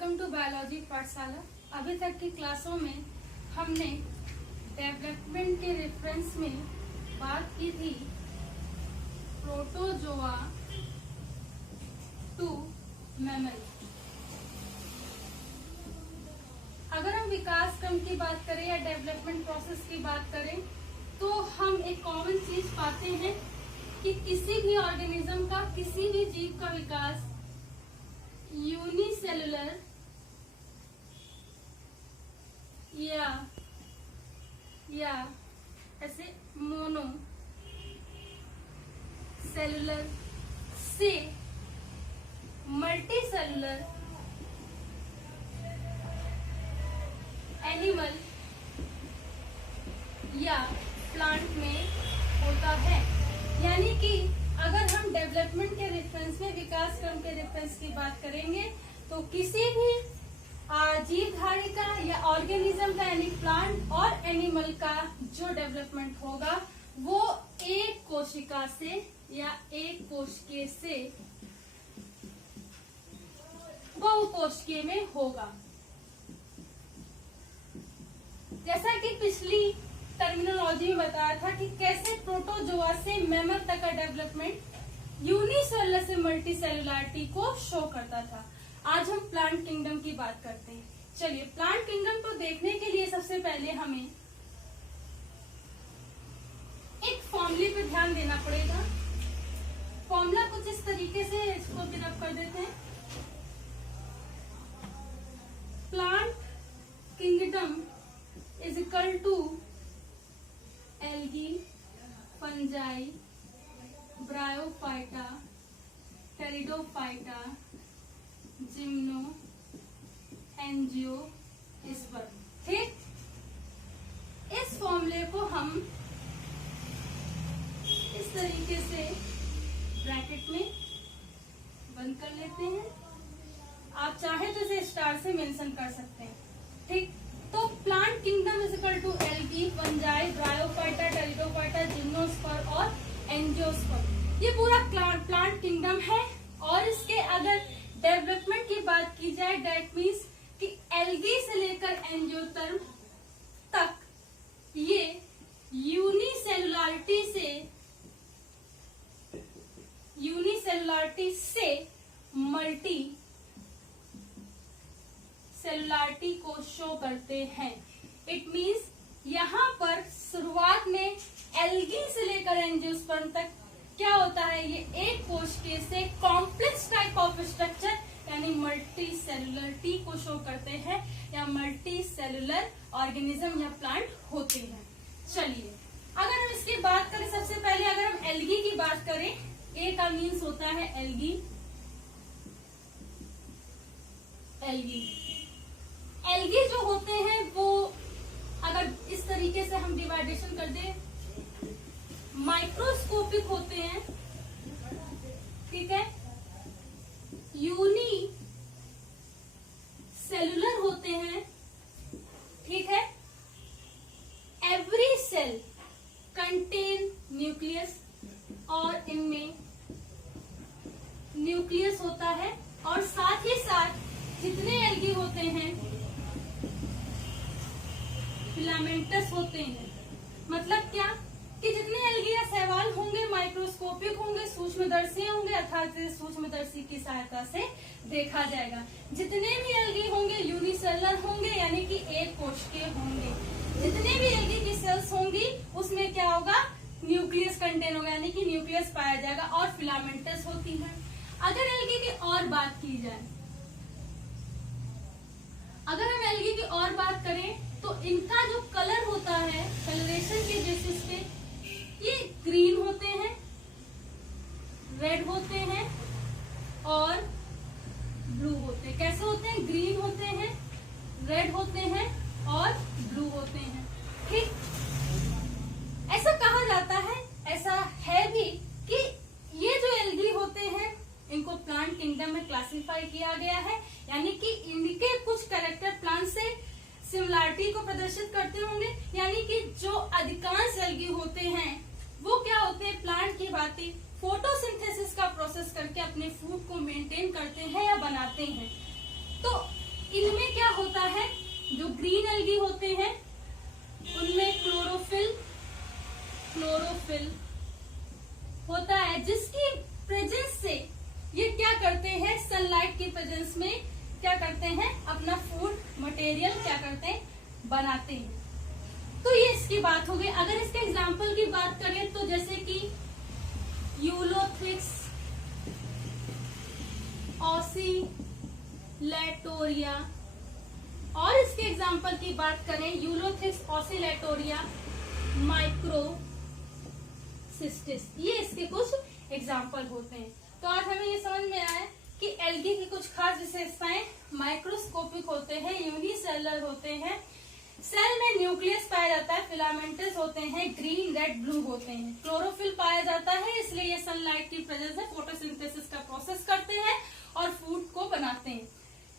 Welcome to biology पाठशाला। अभी तक की क्लासों में हमने डेवलपमेंट के रेफरेंस में बात की थी प्रोटोजोआ टू मैमल। अगर हम विकास क्रम की बात करें या डेवलपमेंट प्रोसेस की बात करें तो हम एक कॉमन चीज पाते हैं कि किसी भी ऑर्गेनिज्म का, किसी भी जीव का विकास यूनिसेलुलर या ऐसे मोनो सेलुलर से मल्टी सेलुलर एनिमल या प्लांट में होता है। यानी कि अगर हम डेवलपमेंट के रेफरेंस में, विकास क्रम के रेफरेंस की बात करेंगे तो किसी भी जीवधारी का या ऑर्गेनिज्म का यानी प्लांट और एनिमल का जो डेवलपमेंट होगा वो एक कोशिका से या एक कोशिकीय से बहुकोशिकीय में होगा। जैसा कि पिछली टर्मिनोलॉजी में बताया था कि कैसे प्रोटोजोआ से मैमल तक का डेवलपमेंट यूनिसेलुलर से मल्टी सेलुलरिटी को शो करता था। आज हम प्लांट किंगडम की बात करते हैं। चलिए, प्लांट किंगडम को देखने के लिए सबसे पहले हमें एक फॉर्मूले पे ध्यान देना पड़ेगा। फॉर्मूला कुछ इस तरीके से, इसको फिलअप कर देते हैं। Plant kingdom is equal to algae, fungi, bryophyta, pteridophyta, gymno, angiosperm. ठीक, इस फॉर्मूले को हम इस तरीके से ब्रैकेट में बंद कर लेते हैं। आप चाहे तो इसे स्टार से मेंशन कर सकते हैं। ठीक, तो plant kingdom is equal to algae, fungi, bryophyta, pteridophyta, gymnosperm और एंजियोस्पर्म। ये पूरा प्लांट किंगडम है। और इसके अगर डेवलपमेंट की बात की जाए, दैट मीन्स कि एल्गी से लेकर एंजियोस्पर्म तक ये यूनिसेलुलरिटी से मल्टी सेलुलरिटी को शो करते हैं। इट मीन्स यहाँ पर शुरुआत में एल्गी से लेकर एंजियोस्पर्म तक क्या होता है, ये एक कोशिकीय से कॉम्प्लेक्स टाइप ऑफ स्ट्रक्चर यानी मल्टी सेलुलरिटी को शो करते हैं या मल्टी सेलुलर ऑर्गेनिज्म या प्लांट होते हैं। चलिए, अगर हम इसकी बात करें, सबसे पहले अगर हम एल्गी की बात करें, ए का मीन्स होता है एल्गी। एल्गी जो होते हैं वो अगर इस तरीके से हम डिवाइडेशन कर दें, माइक्रोस्कोपिक होते हैं। ठीक है, यूनी सेलुलर होते हैं। ठीक है, एवरी सेल कंटेन न्यूक्लियस और इनमें न्यूक्लियस होता है। और साथ ही साथ जितने एल्गी होते हैं फिलामेंटस होते हैं। मतलब क्या कि जितने एल्गी या शैवाल होंगे माइक्रोस्कोपिक होंगे, सूक्ष्मदर्शी होंगे, अर्थात सूक्ष्मदर्शी की सहायता से देखा जाएगा। जितने भी एल्गी होंगे यूनिसेलुलर होंगे यानी कि एक कोशिकीय होंगे। जितने भी एल्गी की सेल्स होंगी उसमें क्या होगा, न्यूक्लियस कंटेन होगा यानी कि न्यूक्लियस पाया जाएगा और फिलामेंटस होती है। अगर एल्गी की और बात की जाए, अगर हम एल्गी की और बात करें तो इनका जो कलर होता है, कलरेशन के बेसिस पे ये ग्रीन होते हैं, रेड होते हैं और ब्लू होते हैं। कैसे होते हैं, ग्रीन होते हैं, रेड होते हैं और ब्लू होते हैं। ठीक, ऐसा कहा जाता है, ऐसा है भी कि ये जो एल्गी होते हैं इनको प्लांट किंगडम में क्लासिफाई किया गया है। यानी कि इनके कुछ कैरेक्टर प्लांट से सिमिलरिटी को प्रदर्शित करते होंगे। यानी कि जो अधिकांश एल्गी होते हैं वो क्या होते हैं, प्लांट की बातें फोटोसिंथेसिस का प्रोसेस करके अपने फूड को मेंटेन करते हैं या बनाते हैं। तो इनमें क्या होता है, जो ग्रीन एल्गी होते हैं उनमें क्लोरोफिल होता है, जिसकी प्रेजेंस से ये क्या करते हैं, सनलाइट की प्रेजेंस में क्या करते हैं, अपना फूड मटेरियल क्या करते हैं, बनाते हैं। तो ये इसकी बात हो गई। अगर इसके एग्जाम्पल की बात करें तो जैसे कि यूलोथ्रिक्स ऑसिलेटोरिया, और इसके एग्जाम्पल की बात करें यूलोथ्रिक्स ऑसिलेटोरिया माइक्रोसिस्टिस, ये इसके कुछ एग्जाम्पल होते हैं। तो आज हमें ये समझ में आया कि एल्गी की कुछ खास विशेषताएं माइक्रोस्कोपिक होते हैं, यूनिसेलुलर होते हैं, सेल में न्यूक्लियस पाया जाता है, फिलामेंटस होते हैं, ग्रीन रेड ब्लू होते हैं, क्लोरोफिल पाया जाता है, इसलिए ये सनलाइट की प्रेजेंस में फोटोसिंथेसिस का प्रोसेस करते हैं और फूड को बनाते हैं।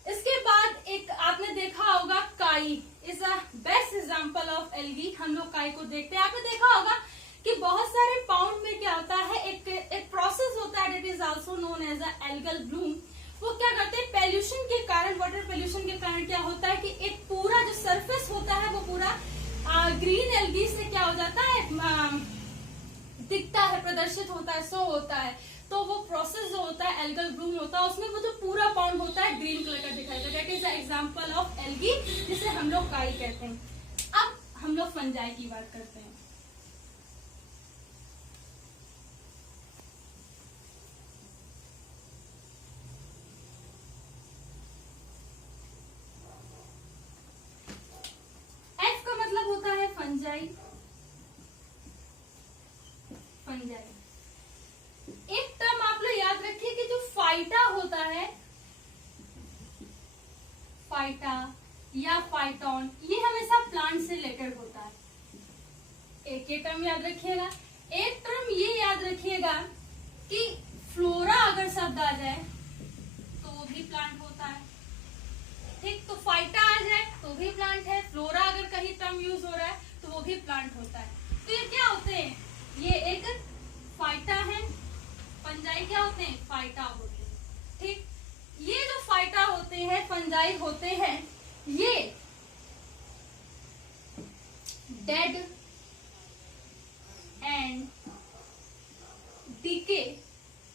इसके बाद एक आपने देखा होगा काई is a best example of algae. हम लोग काई को देखते हैं, आपने देखा होगा कि बहुत सारे पाउंड में क्या होता है, एक प्रोसेस होता है that is also known as a algal bloom. वो क्या करते हैं, पोल्यूशन के कारण, वाटर पोल्यूशन के कारण क्या होता है कि एक पूरा जो सरफेस होता है वो पूरा ग्रीन एल्गी से क्या हो जाता है, दिखता है, प्रदर्शित होता है, शो होता है। तो वो प्रोसेस जो होता है एल्गल ब्लूम होता है, उसमें वो जो पूरा पाउंड होता है ग्रीन कलर का दिखाई देता है, that is the example of algae, जिसे हम लोग काई कहते हैं। अब हम लोग फंजाई की बात करते हैं। फंजाई एक टर्म आप लोग याद रखिए कि जो फाइटा होता है, फाइटा या फाइटोन, ये हमेशा प्लांट से रिलेटेड होता है। एक ये टर्म याद रखिएगा। एक टर्म ये याद रखिएगा कि फ्लोरा अगर शब्द आ जाए तो वो भी प्लांट होता है, ठीक। तो फाइटा आ जाए तो भी प्लांट है, फ्लोरा अगर कहीं टर्म यूज हो रहा है तो वो भी प्लांट होता है। तो ये क्या होते हैं, ये एक फाइटा है, फंजाई क्या होते हैं, फाइटा होते हैं, ठीक। ये जो फाइटा होते हैं, फंजाई होते हैं, ये डेड एंड डीके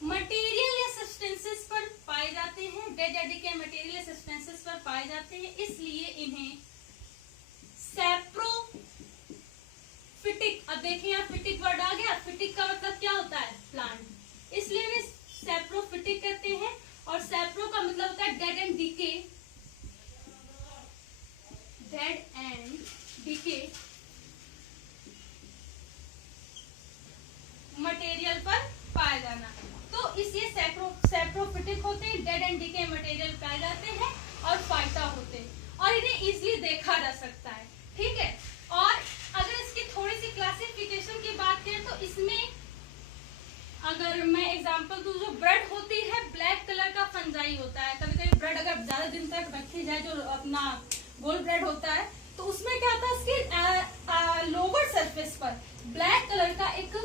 मटेरियल या सब्सटेंसेस पर पाए जाते हैं, डेड या डीके मटेरियल या सब्सटेंसेस पर पाए जाते हैं, इसलिए इन्हें सैप्रोफिटिक, अब देखिए यहाँ फिटिक वर्ड आ गया, फिटिक का मतलब क्या होता है, प्लांट, इसलिए वे सैप्रोफिटिक कहते हैं। और सैप्रो का मतलब होता है dead and decay, dead and decay material पर पाया जाना। तो इसलिए सैप्रोफिटिक होते हैं, डेड एंड डीके मटेरियल पाए जाते हैं, और फाइटा होते हैं, और इन्हें इजीली देखा जा सकता है, ठीक है। और अगर इसकी थोड़ी सी क्लासिफिकेशन की बात करें तो इसमें अगर मैं एग्जांपल दूं, जो ब्रेड होती है ब्लैक कलर का फंजाई होता है। कभी कभी ब्रेड अगर ज्यादा दिन तक रखी जाए, जो अपना गोल ब्रेड होता है, तो उसमें क्या होता है, इसके लोअर सरफेस पर ब्लैक कलर का एक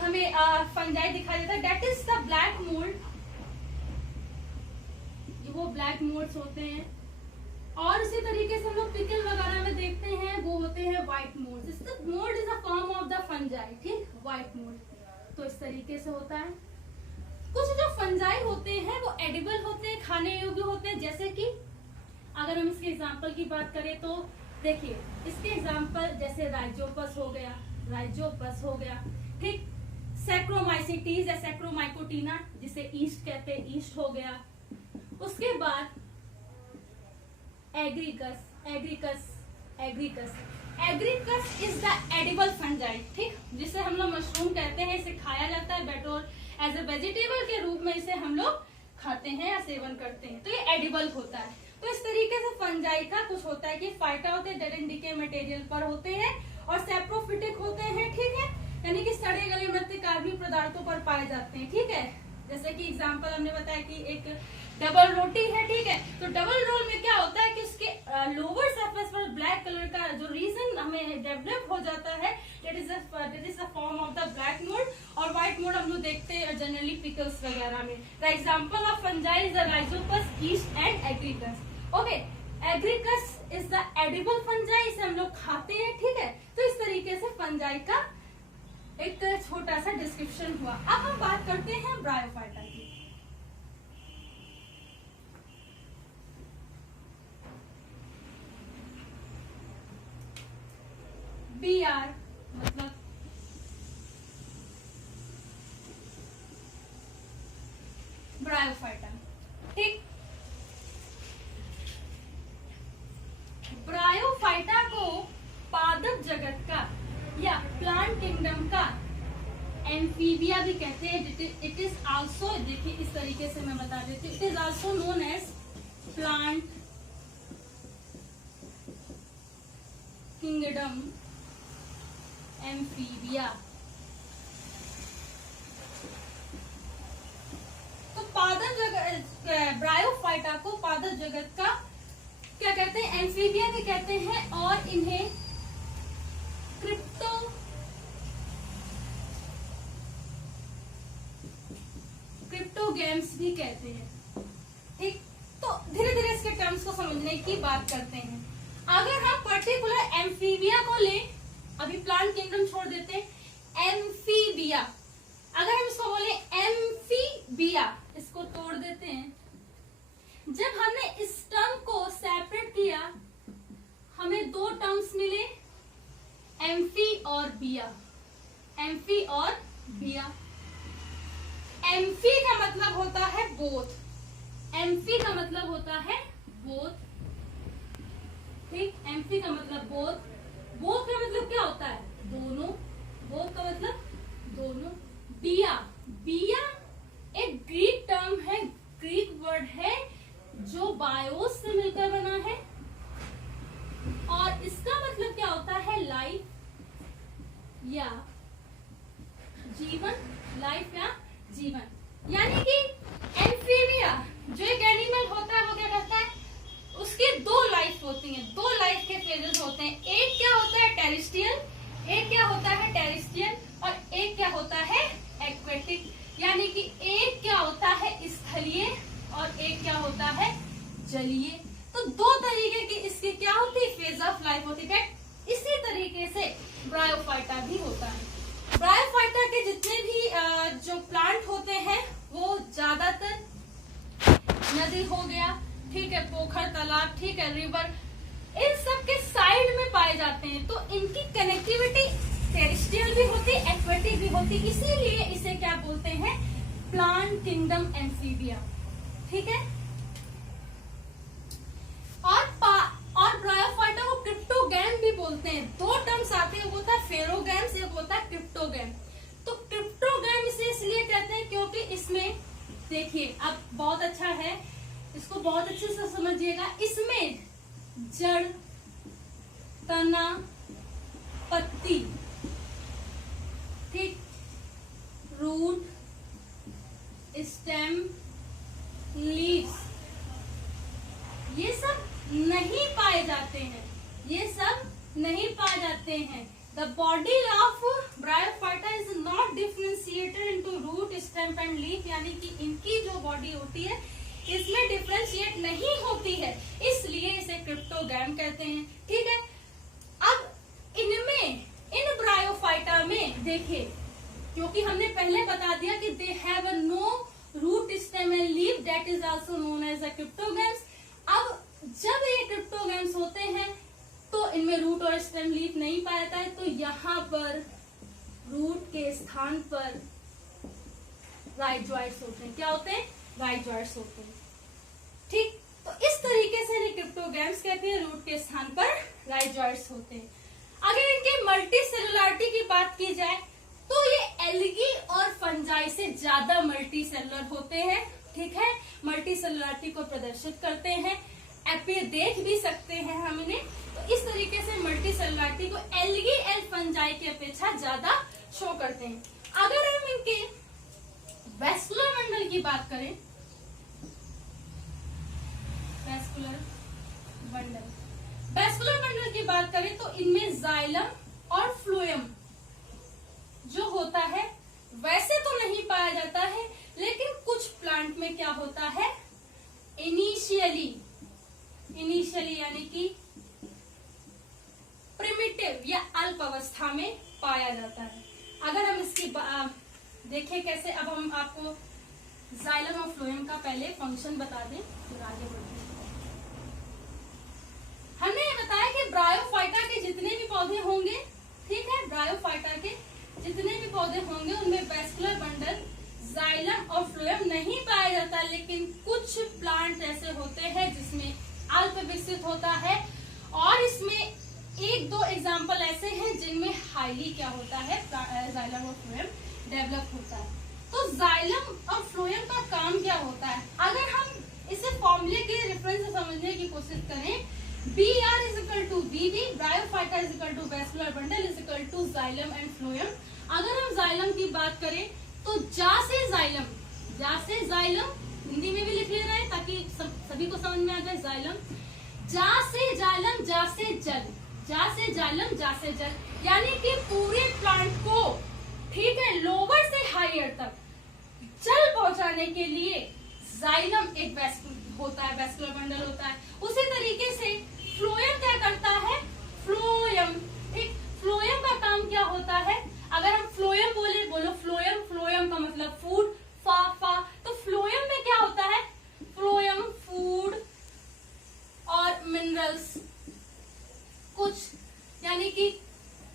हमें फंजाई दिखाई देता है, that is the black mould. वो ब्लैक मोल्ड्स होते हैं। और इसी तरीके से हम लोग पिकल वगैरह में देखते हैं, वो होते हैं white mould. Mould is a form of the fungi, ठीक, व्हाइट मोल्ड। तो इस तरीके से होता है। कुछ जो फंजाई होते हैं वो एडिबल होते हैं, खाने योग्य होते हैं। जैसे कि अगर हम इसके एग्जांपल की बात करें तो देखिए, इसके एग्जांपल जैसे राइजोपस हो गया, ठीक, सैक्रोमाइसिटीज या सैक्रोमाइकोटीना जिसे ईस्ट कहते हैं, ईस्ट हो गया। उसके बाद Agaricus is the edible fungi, ठीक, जिसे हम लोग मशरूम कहते हैं। इसे खाया जाता है, बेटोर एज ए वेजिटेबल के रूप में इसे हम लोग खाते हैं या सेवन करते हैं। तो ये एडिबल होता है। तो इस तरीके से फंजाई का कुछ होता है कि फाइटा होते हैं, डेड एंड डीके मटेरियल पर होते हैं, और सैप्रोफिटिक होते हैं, ठीक है, यानी कि सड़े गले मृत कार्बनिक पदार्थों पर पाए जाते हैं, ठीक है। जैसे कि एग्जांपल हमने बताया कि एक डबल रोटी है, ठीक है, तो डबल रोल में क्या होता है कि उसके लोअर सरफेस पर ब्लैक कलर का जो रीजन हमें डेवलप हो जाता है, that is the form of the black mold, और व्हाइट मोड हम लोग देखते हैं जनरली पिकल्स वगैरह में। The example of fungi is the Rhizopus, east and Agaricus. Okay, Agaricus is the edible fungi, इसे हम लोग खाते हैं, ठीक है। तो इस तरीके से फंजाई का एक छोटा सा डिस्क्रिप्शन हुआ। अब हम बात करते हैं ब्रायोफाइटा की। BR मतलब ब्रायोफाइटा, ठीक। ब्रायोफाइटा को पादप जगत का या प्लांट किंगडम का एम्फीबिया भी कहते हैं। इट इज आल्सो, देखिए इस तरीके से मैं बता देती हूँ, it is also known as plant kingdom amphibia. तो पादप जगत, ब्रायोफाइटा को पादप जगत का क्या कहते हैं, एम्फीबिया भी कहते हैं, और इन्हें क्रिप्टोगैम्स भी कहते हैं, ठीक। तो धीरे धीरे इसके टर्म्स को समझने की बात करते हैं। अगर हम पर्टिकुलर एम्फीबिया को लें, अभी प्लांट किंगडम छोड़ देते हैं, एम्फीबिया, अगर हम इसको बोले एम्फीबिया, इसको तोड़ देते हैं। जब हमने इस टर्म को सेपरेट किया, हमें दो टर्म्स मिले, एम्फी और बिया। एम्फी और बिया। एम्फी का मतलब होता है बोथ। एम्फी का मतलब होता है बोथ, ठीक। एम्फी का मतलब बोथ। बोथ का मतलब क्या होता है, दोनों। बोथ का मतलब दोनों। बिया, बिया एक ग्रीक टर्म है, ग्रीक वर्ड है जो बायोस से मिलकर बना है, और इसका मतलब क्या होता है, लाइफ या जीवन। लाइफ या जीवन, यानी कि एम्फीबिया जो एक एनिमल होता है वो क्या करता है, उसकी दो लाइफ होती हैं, दो लाइफ के फेजेस होते हैं। एक क्या होता है टेरेस्ट्रियल, एक क्या होता है टेरेस्ट्रियल, और एक क्या होता है एक्वेटिक, यानी कि एक क्या होता है स्थलीय और एक क्या होता है जलीय। तो दो तरीके की इसकी क्या होती है, फेज ऑफ लाइफ होती है। इसी तरीके से ब्रायोफाइटा भी होता है। ब्रायोफाइटा के जितने भी जो प्लांट होते हैं वो ज्यादातर नदी हो गया, ठीक है, पोखर, तालाब, ठीक है, रिवर, इन सब के साइड में पाए जाते हैं। तो इनकी कनेक्टिविटी टेरेस्ट्रियल भी होती, एक्वेटिक भी होती, इसीलिए इसे क्या बोलते हैं, प्लांट किंगडम एम्फीबिया, ठीक है। और ब्रायोफाइटा को क्रिप्टोगैम भी बोलते हैं। दो टर्म्स आते हैं, एक होता है फेरोगैम्स, एक होता है क्रिप्टोगैम। तो क्रिप्टोगैम इसे इसलिए कहते हैं क्योंकि इसमें, देखिए अब बहुत अच्छा है, इसको बहुत अच्छे से समझिएगा, इसमें जड़, तना, पत्ती, ठीक, रूट, स्टेम, लीव्स, ये सब नहीं पाए जाते हैं, ये सब नहीं पाए जाते हैं। The body of bryophyta is not differentiated into root, stem and leaf, यानी कि इनकी जो बॉडी होती है इसमें डिफरेंशिएट नहीं होती है, इसलिए इसे क्रिप्टोगैम कहते हैं, ठीक है। अब इनमें, इन ब्रायोफाइटा में देखिए, क्योंकि हमने पहले बता दिया कि they have no root, stem and leaf, that is also known as a cryptogams. अब जब ये क्रिप्टोगैम्स होते हैं तो इनमें रूट और स्टेम लीफ नहीं पाया जाता है, तो यहाँ पर रूट के स्थान पर राइजोइड्स होते हैं। क्या होते हैं, राइजोइड्स होते हैं, ठीक। तो इस तरीके से इन्हें क्रिप्टोगैम्स कहते हैं, रूट के स्थान पर राइजोइड्स होते हैं। अगर इनके मल्टी सेलुलरिटी की बात की जाए तो ये एल्गी और फंजाई से ज्यादा मल्टी सेलुलर होते हैं, ठीक है, मल्टी सेलुलरिटी को प्रदर्शित करते हैं। देख भी सकते हैं हम इन्हें। तो इस तरीके से मल्टी सेलुलरिटी को एल्गी एंड फंजाई की अपेक्षा ज्यादा शो करते हैं। अगर हम इनके वैस्कुलर मंडल की बात करें, वैस्कुलर मंडल स्ट्रक्चर की बात करें तो इनमें जाइलम और फ्लोएम जो होता है वैसे तो नहीं पाया जाता है, लेकिन कुछ प्लांट में क्या होता है, इनिशियली यानी कि प्रिमिटिव या अल्प अवस्था में पाया जाता है। अगर हम इसकी देखें कैसे, अब हम आपको जाइलम और फ्लोएम का पहले फंक्शन बता दें फिर आगे बढ़ते हैं। हमने ये बताया कि ब्रायोफाइटा के जितने भी पौधे होंगे, ठीक है, ब्रायोफाइटा के जितने भी पौधे होंगे उनमें वैस्कुलर बंडल, जाइलम और फ्लोएम नहीं पाया जाता, लेकिन कुछ प्लांट ऐसे होते हैं जिसमें अल्प विकसित होता है, और इसमें एक दो एग्जाम्पल ऐसे हैं जिनमें हाईली क्या होता है, जाइलम और फ्लोएम डेवलप होता है। तो जाइलम और फ्लोएम का काम क्या होता है, अगर हम इसे फॉर्मूले के रेफरेंस से समझने की कोशिश करें, BR is equal to BB, bryophyta is equal to vascular bundle is equal to xylem and phloem। अगर हम जाइलम की बात करें तो जा से जाइलम हिंदी में भी लिख ले रहे हैं ताकि सभी को समझ में आ जाए। जाइलम, जा से जाइलम, जा से जल, जा से जाइलम, जा से जल, यानी कि पूरे प्लांट को, ठीक है, लोअर से हायर तक जल पहुंचाने के लिए जाइलम एक वैस्कुलर बंडल होता है। उसी तरीके से फ्लोएम क्या करता है, फ्लोएम, ठीक, फ्लोएम का काम क्या होता है, अगर हम फ्लोएम बोलो फ्लोएम का मतलब फूड, फा, तो फ्लोएम में क्या होता है, फ्लोएम फूड और मिनरल्स, कुछ यानी कि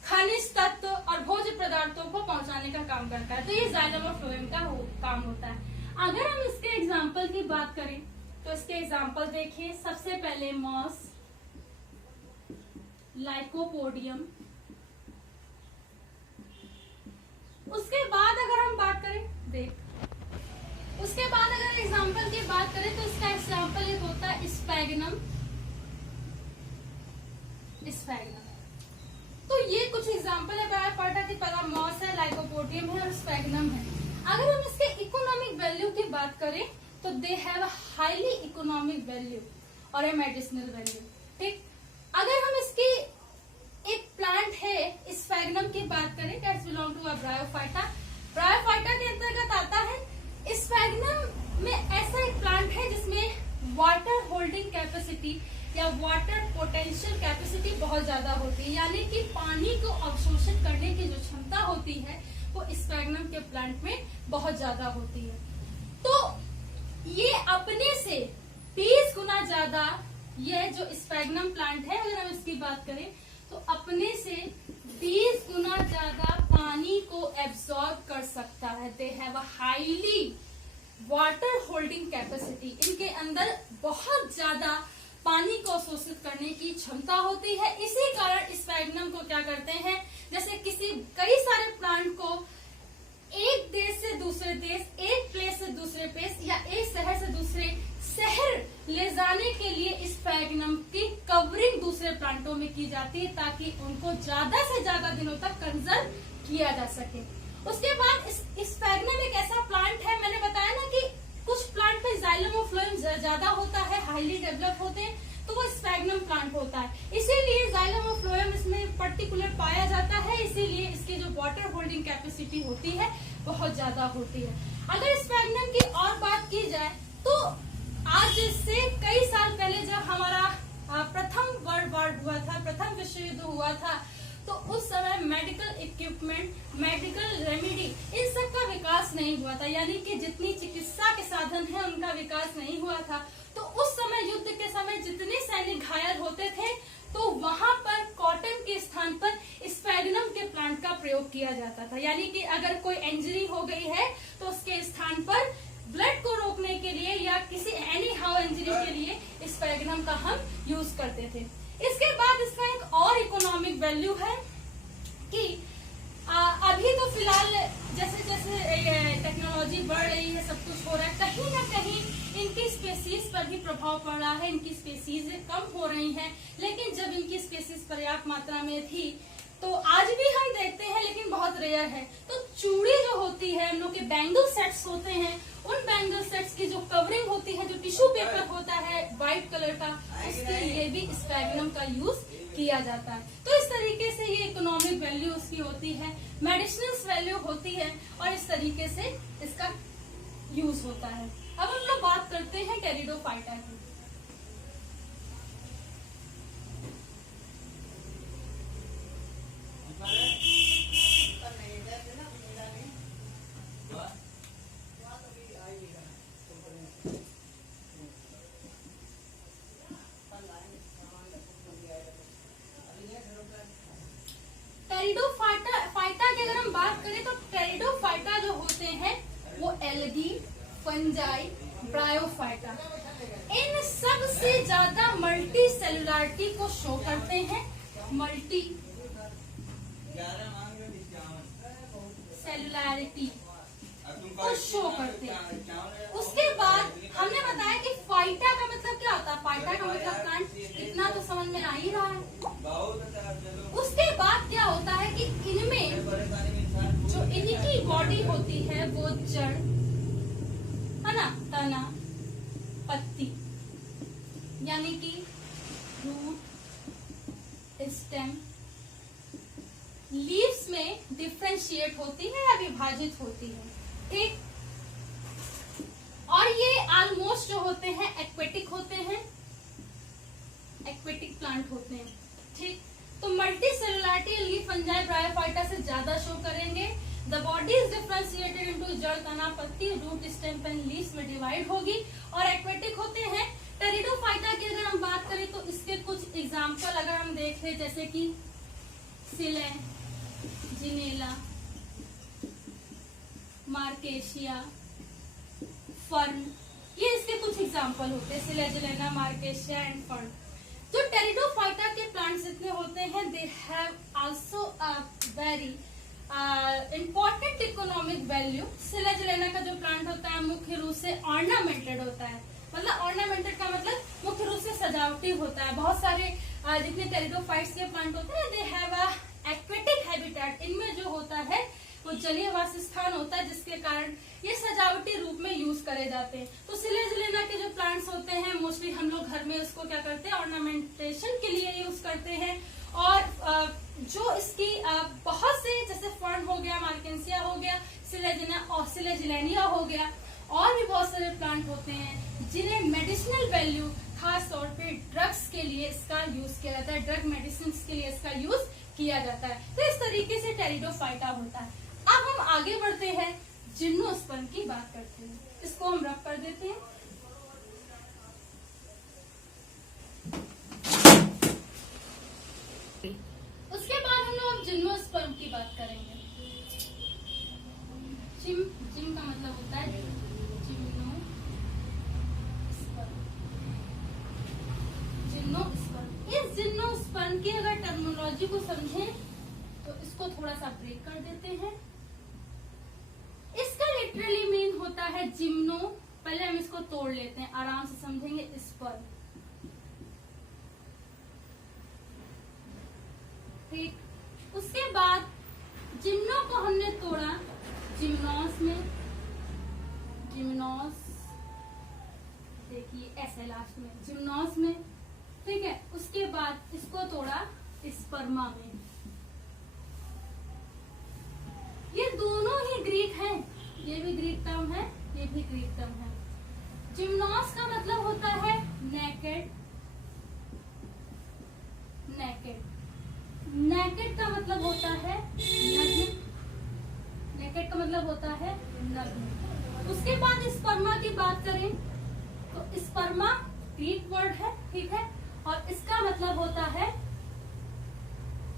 खनिज तत्व और भोज्य पदार्थों को पहुंचाने का काम करता है। तो ये जाइलम और फ्लोएम का काम होता है। अगर हम इसके एग्जाम्पल की बात करें तो इसके एग्जाम्पल देखिए, सबसे पहले मॉस, लाइकोपोडियम, उसके बाद अगर हम बात करें उसके बाद अगर एग्जाम्पल की बात करें तो इसका एग्जाम्पल एक होता है स्पैगनम। तो ये कुछ एग्जाम्पल है ब्रायोफाइटा की, पहला मॉस है, लाइकोपोडियम है और स्पैगनम है। अगर हम इसके इकोनॉमिक वैल्यू की बात करें तो they have a highly economic value और ए मेडिसिनल वैल्यू, ठीक। अगर हम इसकी एक प्लांट है स्पैगनम की बात करें, that's belong to a bryophyta के अंतर्गत आता है। स्पैगनम में ऐसा एक प्लांट है जिसमें वाटर होल्डिंग कैपेसिटी या वाटर पोटेंशियल कैपेसिटी बहुत ज्यादा होती है, यानी कि पानी को अवशोषित करने की जो क्षमता होती है वो स्पैगनम के प्लांट में बहुत ज्यादा होती है। तो ये अपने से 20 गुना ज्यादा, ये जो स्पैगनम प्लांट है अगर हम इसकी बात करें तो अपने से 20 गुना ज्यादा पानी को एब्सॉर्ब कर सकता है। They have a highly water holding capacity, इनके अंदर बहुत ज्यादा पानी को अवशोषित करने की क्षमता होती है। इसी कारण स्पैगनम को क्या करते हैं, जैसे कई सारे प्लांट को एक देश से दूसरे देश, एक प्लेस से दूसरे प्लेस या एक शहर से दूसरे शहर ले जाने के लिए स्पैगनम की कवरिंग दूसरे प्लांटों में की जाती है ताकि उनको ज्यादा से ज्यादा दिनों तक कंजर्व किया जा सके। उसके बाद स्पैगनम एक ऐसा प्लांट है, मैंने बताया ना कि कुछ प्लांट में जाइलम और फ्लोएम ज्यादा होता है, हाईली डेवलप होते हैं, तो वो स्पैगनम प्लांट होता है। इसीलिए जाइलम और फ्लोएम इसमें पर्टिकुलर पाया जाता है, इसीलिए इसकी जो वाटर होल्डिंग कैपेसिटी होती है बहुत ज्यादा होती है। अगर स्पैगनम की और बात की जाए तो आज से कई साल पहले जब हमारा प्रथम वर्ल्ड वॉर हुआ था, प्रथम विश्व युद्ध हुआ था, तो उस समय मेडिकल इक्विपमेंट, मेडिकल रेमेडी, इन सब का विकास नहीं हुआ था, यानी कि जितनी चिकित्सा के साधन है उनका विकास नहीं हुआ था। तो उस समय युद्ध के समय जितने सैनिक घायल होते थे तो वहां पर कॉटन के स्थान पर स्पैगनम के प्लांट का प्रयोग किया जाता था, यानी कि अगर कोई इंजरी हो गई है तो उसके स्थान पर ब्लड को रोकने के लिए या किसी एनी हाउ इंजरी के लिए स्पैगनम का हम यूज करते थे। इसके बाद इसका एक और इकोनॉमिक वैल्यू है कि अभी तो फिलहाल जैसे जैसे टेक्नोलॉजी बढ़ रही है, सब कुछ हो रहा है, कहीं ना कहीं इनकी स्पेसीज पर भी प्रभाव पड़ रहा है, इनकी स्पेसीज कम हो रही हैं, लेकिन जब इनकी स्पेसीज पर्याप्त मात्रा में थी तो आज भी हम देखते हैं लेकिन बहुत रेयर है। तो चूड़ी जो होती है, हम लोग के बैंगल सेट्स होते हैं, उन बैंगल सेट्स की जो कवरिंग होती है, जो टिश्यू पेपर होता है व्हाइट कलर का, उसके लिए भी स्पैगनम का यूज किया जाता है। तो इस तरीके से ये इकोनॉमिक वैल्यू उसकी होती है, मेडिसिनल वैल्यू होती है, और इस तरीके से इसका यूज होता है। अब हम लोग बात करते हैं टेरिडोफाइटा की। टेरिडोफाइटा की अगर हम बात करें तो टेरिडोफाइटा जो होते हैं वो एल्गी, फंजाई, ब्रायोफाइटा, इन सब से ज्यादा मल्टी सेलुलरिटी को शो करते हैं, मल्टी सेलुलरिटी को शो करते हैं। उसके बाद हमने बताया कि फाइटा का मतलब क्या होता है, फाइटा का मतलब प्लांट, इतना तो समझ में आ ही रहा है। उसके बाद क्या होता है कि इनमें जो इनकी बॉडी होती है वो जड़ है ना, तना, पत्ती, यानी कि रूट, स्टेम, लीव्स में डिफ्रेंशिएट होती है या विभाजित होती है, ठीक। और ये ऑलमोस्ट जो होते हैं एक्वेटिक होते हैं, एक्वेटिक प्लांट होते हैं, ठीक। तो multi cellularity algae, fungi, bryophyta से ज्यादा शो करेंगे। The body is differentiated into जड़, तना, पत्ती, रूट, स्टेम, पेन, लीव्स में डिवाइड होगी और एक्वेटिक होते हैं। टेरिडोफाइटा की अगर हम बात करें तो इसके कुछ एग्जाम्पल अगर हम देखें, जैसे कि सिले, जिनेला, मार्केशिया, फर्न, ये इसके कुछ एग्जाम्पल होते हैं, सिलेजिलेना, मार्केशिया एंड फर्न। जो टेरिडोफाइटा के प्लांट्स जितने होते हैं, they have also a very important economic value. Selaginella का जो प्लांट होता है मुख्य रूप से ऑर्नामेंटेड होता है, मतलब ऑर्नामेंटेड का मतलब मुख्य रूप से सजावटी होता है। बहुत सारे जितने टेरिडोफाइट्स के प्लांट होते हैं, they have a aquatic habitat, इनमें जो होता है वो जलीय वासस्थान होता है, जिसके कारण ये सजावटी रूप में यूज करे जाते हैं। तो सिलेजिलेना के जो प्लांट्स होते हैं मोस्टली हम लोग घर में उसको क्या करते हैं, ऑर्नामेंटेशन के लिए यूज करते हैं। और जो इसकी बहुत से, जैसे फर्न हो गया, मार्केशिया हो गया, सिलेजिना और सिलेजिलेनिया हो गया, और भी बहुत सारे प्लांट होते हैं जिन्हें मेडिसिनल वैल्यू खास तौर पे ड्रग्स के लिए इसका यूज किया जाता है, ड्रग मेडिसिन के लिए इसका यूज किया जाता है। तो इस तरीके से टेरिडोफाइटा होता है। अब हम आगे बढ़ते हैं, जिम्नोस्पर्म की बात करते हैं, इसको हम रब कर देते हैं। उसके बाद हम लोग जिम्नोस्पर्म की बात करेंगे। जिम का मतलब होता है जिम्नोस्पर्म। इस जिम्नोस्पर्म की अगर टर्मिनोलॉजी को समझें तो इसको थोड़ा सा ब्रेक कर देते हैं। इसका लिटरली मीन होता है जिम्नो, पहले हम इसको तोड़ लेते हैं, आराम से समझेंगे। स्पर्म, ठीक। उसके बाद जिम्नो को हमने तोड़ा जिम्नोस में, जिम्नोस देखिए ऐसे लास्ट में, जिम्नोस में, ठीक है। उसके बाद इसको तोड़ा स्पर्मा में। ये दोनों ही ग्रीक हैं, ये भी ग्रीक टर्म है, ये भी ग्रीक टर्म है। जिम्नोस का मतलब होता है नेकेड, नेकेड, नेकेड का मतलब होता है नग्न, नेकेड का मतलब होता है नग्न। उसके बाद स्पर्मा की बात करें तो स्पर्मा ग्रीक वर्ड है, ठीक है, और इसका मतलब होता है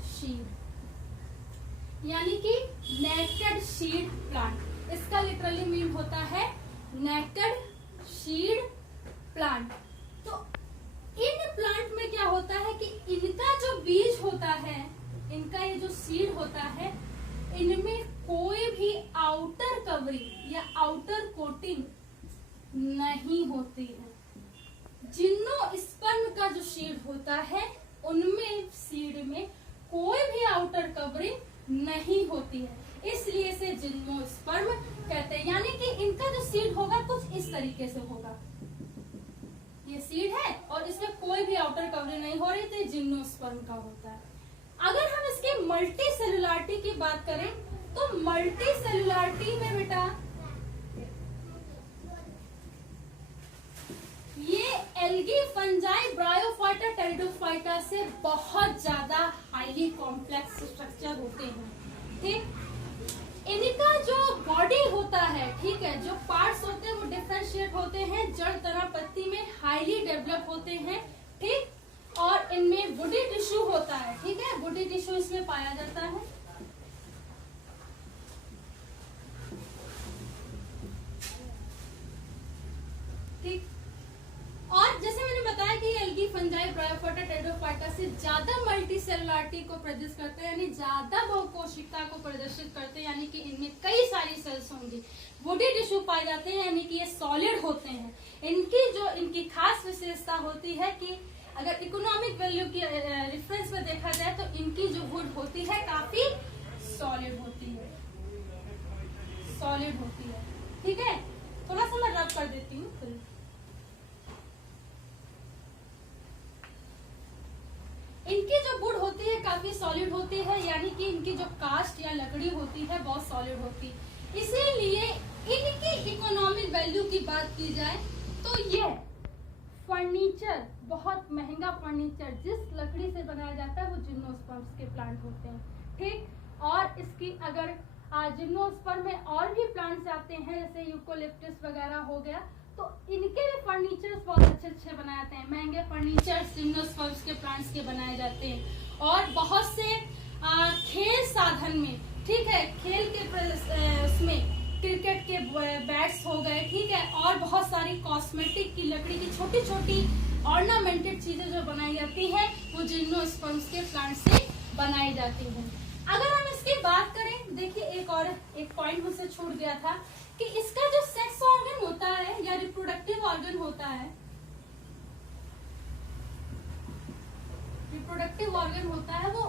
शीड, यानी कि नेकेड शीड प्लांट। इसका लिटरली मीन होता है नेकेड शीड प्लांट। तो इन प्लांट में क्या होता है कि इनका जो बीज होता है, इनका ये जो सीड होता है, इनमें कोई भी आउटर कवरिंग या आउटर कोटिंग नहीं होती है। जिम्नोस्पर्म का जो सीड होता है उनमें, सीड में कोई भी आउटर कवरिंग नहीं होती है, इसलिए इसे जिम्नोस्पर्म कहते हैं। यानी कि इनका जो सीड होगा कुछ इस तरीके से होगा, ये सीड है और इसमें कोई भी आउटर कवरिंग नहीं हो रही, तो जिम्नोस्पर्म का होता है। अगर हम इसकी मल्टी सेलुलरिटी की बात करें तो मल्टी सेलुलरिटी में बेटा ये एल्गी, फंजाई, ब्रायोफाइटा, टेरिडोफाइटा से बहुत ज्यादा हाईली कॉम्प्लेक्स स्ट्रक्चर होते हैं। ठीक, इनका जो बॉडी होता है, ठीक है, जो पार्ट्स होते हैं वो डिफरेंशिएट होते हैं, जड़, तना, पत्ती में हाईली डेवलप होते हैं। ठीक, और इनमें वुडी टिश्यू होता है। ठीक है, वुडी टिश्यू इसमें पाया जाता है। ठीक, और जैसे मैंने बताया कि एल्गी, फंजाई, ब्रायोफाइटा, टेरिडोफाइटा से ज्यादा मल्टी सेलुलरिटी को प्रोड्यूस करते हैं, यानी ज्यादा बहुकोशिकता को प्रदर्शित करते हैं, यानी कि इनमें कई सारी सेल्स होंगी। वुडी टिश्यू पाए जाते हैं, यानी कि ये सॉलिड होते हैं। इनकी खास विशेषता होती है कि अगर इकोनॉमिक वैल्यू की रेफरेंस में देखा जाए तो इनकी जो वुड होती है काफी सॉलिड होती है, सॉलिड होती है। ठीक है, थोड़ा सा मैं रब कर देती हूँ। इनकी जो वुड होती है काफी सॉलिड होती है, यानी कि इनकी जो कास्ट या लकड़ी होती है बहुत सॉलिड होती है। इसीलिए इनकी इकोनॉमिक वैल्यू की बात की जाए तो ये फर्नीचर, बहुत महंगा फर्नीचर जिस लकड़ी से बनाया जाता है वो जिम्नोस्पर्म्स के प्लांट होते हैं। ठीक, और इसकी अगर जिम्नोस्पर्म में और भी प्लांट्स आते हैं जैसे यूकोलिप्टस वगैरह हो गया, तो इनके भी फर्नीचर्स बहुत अच्छे अच्छे बनाए जाते हैं। महंगे फर्नीचर्स जिम्नोस्पर्म्स के प्लांट्स के बनाए जाते हैं। और बहुत से खेल साधन में, ठीक है, खेल के उसमें क्रिकेट के बैट्स हो गए, ठीक है, और बहुत सारी कॉस्मेटिक की लकड़ी की छोटी छोटी ऑर्नामेंटेड चीजें जो बनाई जाती हैं वो जिम्नोस्पर्म्स के प्लांट से बनाई जाती हैं। अगर हम इसकी बात करें, देखिए एक पॉइंट मुझसे छूट गया था कि इसका जो सेक्स ऑर्गन होता है या रिप्रोडक्टिव ऑर्गन होता है, रिप्रोडक्टिव ऑर्गन होता है वो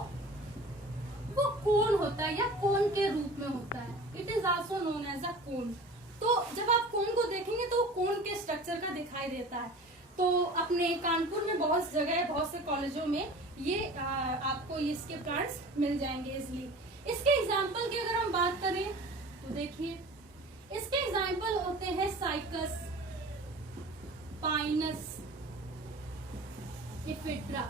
कोन होता है या कोन के रूप में होता है। It is also known as a cone. तो जब आप कोन को देखेंगे तो कोन के स्ट्रक्चर का दिखाई देता है। तो अपने कानपुर में बहुत जगह, बहुत से कॉलेजों में ये आपको इसके प्लांट्स मिल जाएंगे इजिली। इसके एग्जाम्पल की अगर हम बात करें तो देखिए इसके एग्जाम्पल होते हैं साइकस, पाइनस, इफिड्रा।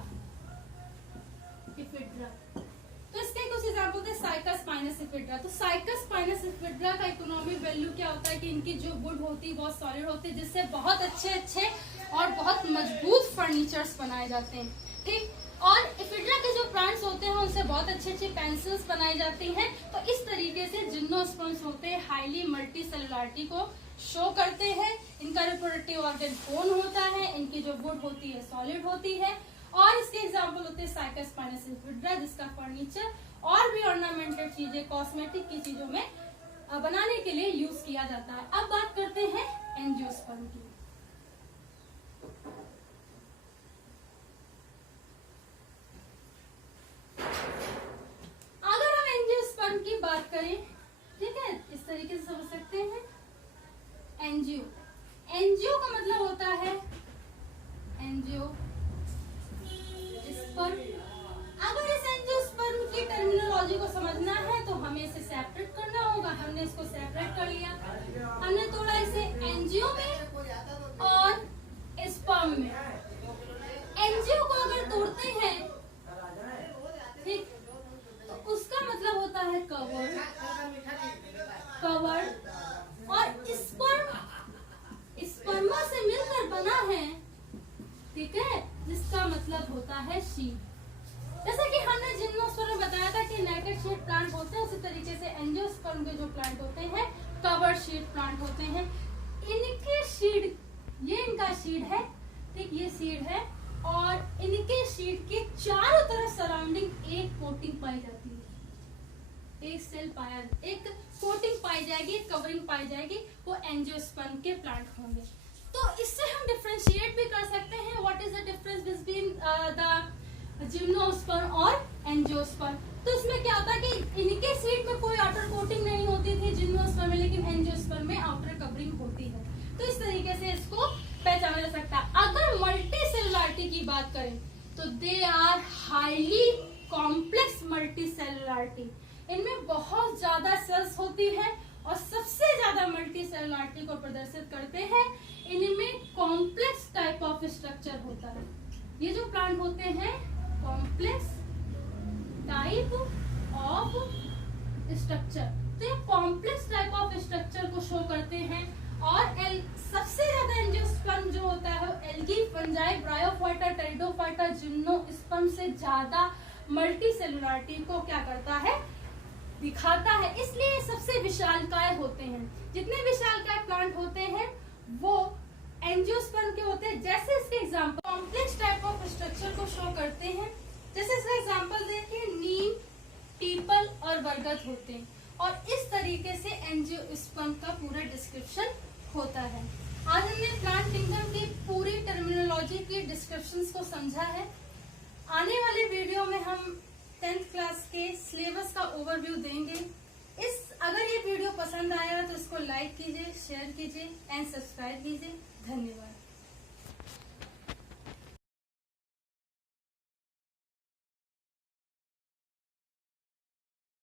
तो इसके कुछ एग्जाम्पल होते हैं साइकस, पाइनस, इफिड्रा। तो साइकस, पाइनस, इफिड्रा का इकोनॉमिक वैल्यू क्या होता है कि इनकी जो वुड होती है बहुत सॉलिड होती है, जिससे बहुत अच्छे और बहुत मजबूत फर्नीचर्स बनाए जाते हैं। ठीक, और इफिड्रा के जो प्लांट्स होते हैं उनसे बहुत अच्छे पेंसिल्स बनाई जाती हैं। तो इस तरीके से जिम्नोस्पर्म्स होते हैं हाईली मल्टी सेलुलरिटी को शो करते हैं। इनका रिप्रोडक्टिव ऑर्गन कोन होता है, इनकी जो वुड होती है सॉलिड होती है। और इसके एग्जाम्पल होते हैं साइकस, पाइनस, इफिड्रा, जिसका फर्नीचर और भी ऑर्नामेंटेड चीजें, कॉस्मेटिक की चीजों में बनाने के लिए यूज किया जाता है। अब बात करते हैं एंजियोस्पर्म की। अगर हम एंजियोस्पर्म की बात करें, ठीक है, इस तरीके से समझ सकते हैं। एंजियो का मतलब होता है एंजियो स्पर्म। अगर इस एंजियोस्पर्म की टर्मिनोलॉजी को समझना है तो हमें इसे सेपरेट करना होगा। हमने इसको सेपरेट कर लिया, हमने तोड़ा इसे एंजियो में और स्पर्म में। एंजियो को अगर तोड़ते हैं, ठीक, तो उसका मतलब होता है कवर्ड, और स्पर्मा से मिलकर बना है, ठीक है, जिसका मतलब होता है शीट। जैसा कि हमने जिम्नोस्पर्म में बताया था कि नेकेड शीट प्लांट होते हैं, उसी तरीके से एंजियोस्पर्म के जो प्लांट होते हैं कवर्ड शीट प्लांट होते हैं। इनके शीड, ये इनका शीड है, ठीक, ये शीड है, और इनके शीट के चारों तरफ सराउंडिंग एक कोटिंग पाई जाती है, एक सेल पाया, एक कोटिंग पाई जाएगी, एक कवरिंग पाई जाएगी, वो एंजियोस्पर्म के प्लांट होंगे। तो इससे हम डिफरेंशिएट भी कर सकते हैं what is the difference between the gymnosperm और एंजियोस्पर्म। तो इसमें क्या होता है कि इनके सीड में कोई आउटर कोटिंग नहीं होती थी जिम्नोस्पर्म में, लेकिन एंजियोस्पर्म में आउटर कवरिंग होती है। तो इस तरीके से इसको पहचाना जा सकता है। अगर बात करें तो दे आर हाईली कॉम्प्लेक्स मल्टीसेलुलरिटी। इनमें बहुत ज्यादा सेल्स होती है और सबसे ज्यादा मल्टीसेलुलरिटी को प्रदर्शित करते हैं। इनमें कॉम्प्लेक्स टाइप ऑफ स्ट्रक्चर होता है। ये जो प्लांट होते हैं कॉम्प्लेक्स टाइप ऑफ स्ट्रक्चर, तो ये कॉम्प्लेक्स टाइप ऑफ स्ट्रक्चर को शो करते हैं। और सबसे ज्यादा एंजियोस्पर्म जो होता है वो algae, fungi, bryophyta, pteridophyta, gymnosperm से ज्यादा मल्टीसेलुलरिटी को क्या करता है, दिखाता है। इसलिए सबसे विशालकाय होते हैं। जितने विशालकाय प्लांट होते हैं वो एंजियोस्पर्म के होते हैं। जैसे इसके example complex type of structure को शो करते हैं। जैसे इसका एग्जांपल देखिए, नीम, पीपल और बरगद होते हैं। और इस तरीके से एंजियोस्पर्म का पूरा डिस्क्रिप्शन होता है। आज हमने प्लांट किंगडम की पूरी टर्मिनोलॉजी की डिस्क्रिप्शंस को समझा है। आने वाले वीडियो में हम 10th क्लास के सिलेबस का ओवरव्यू देंगे। अगर ये वीडियो पसंद आया तो इसको लाइक कीजिए, शेयर कीजिए एंड सब्सक्राइब कीजिए। धन्यवाद।